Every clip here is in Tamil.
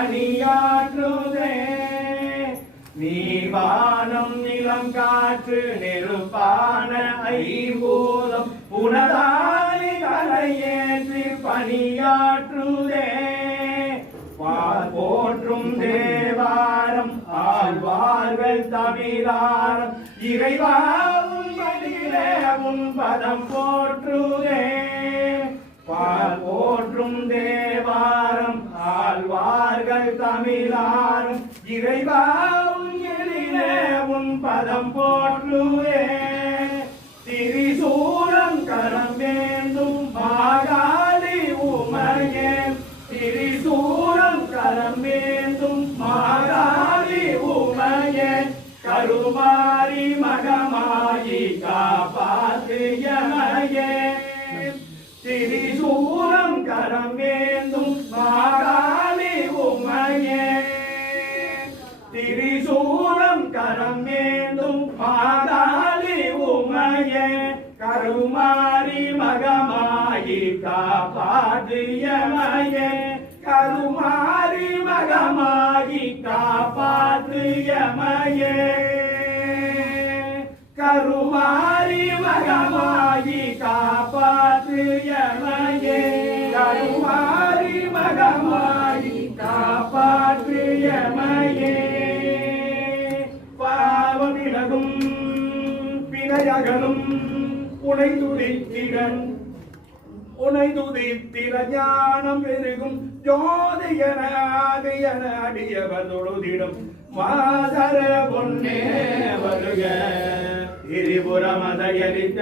பணியாற்றுதே நீர்வானம் நிலம் காற்று நெருப்பான ஐம்பூதம் உனதானி கரையேற்றி பணியாற்றுதே போற்றும் தேவாரம் ஆழ்வார்கள் தமிழாரம் இறைவாவும் எதிரே உன் பதம் போற்றுதே போற்றும் தேவாரம் ஆழ்வார்கள் தமிழாரம் இறைவாவும் எதிரே உன் பதம் போற்றுதே திரிசூலம் கரம் வேந்தும் மாகாளி உமையே திரிசூலம் கரம் வேந்தும் மாகாளி உமையே கருமாரி மகமாயி காப்பாத்து எமையே திரிசூலம் கரம் வேந்தும் மாகாளி உமையே திரிசூலம் கரம் வேந்தும் மாகாளி உமையே கருமாரி மகமாயி காப்பாத்து எமையே கருமாரி மகமாயி காப்பாத்து எமையே கருமாரி மகமாயி காப்பாத்து எமையே கருமாரி மகமாயி காப்பாத்து எமையே பாவமிளகும் பிணையகலும் உனை துதித்திட ஞானம் பெருகும் ஜோதியன ஆதியன அடியவர் தொழுதிடும் மாதர பொன்னே வருக திரிபுரமதையளித்த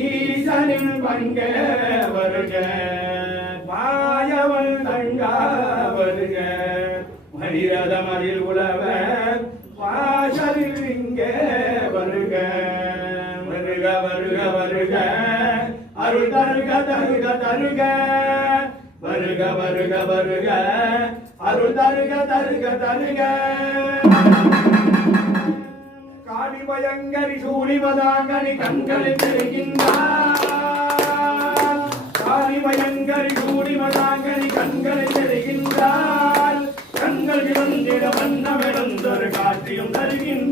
ஈசனின் பங்கே வருக மாயவன் தங்கா வருக மணிரதமரில் உழவர் வாசலில் இங்கே வருக வருக வருக வருக அருள் தருக தருக தருக வருக வருக வருக அருள் தருக தருக தருக காளி பயங்கரி சூழிவதாங்கனி கண்களில் தெரிகின்றார் காளி பயங்கரி சூழிவதாங்கனி கண்களில் தெரிகின்றார் கண்கள் இழந்திட வண்ணமிழந்தொரு காட்சியும் தருகின்றார்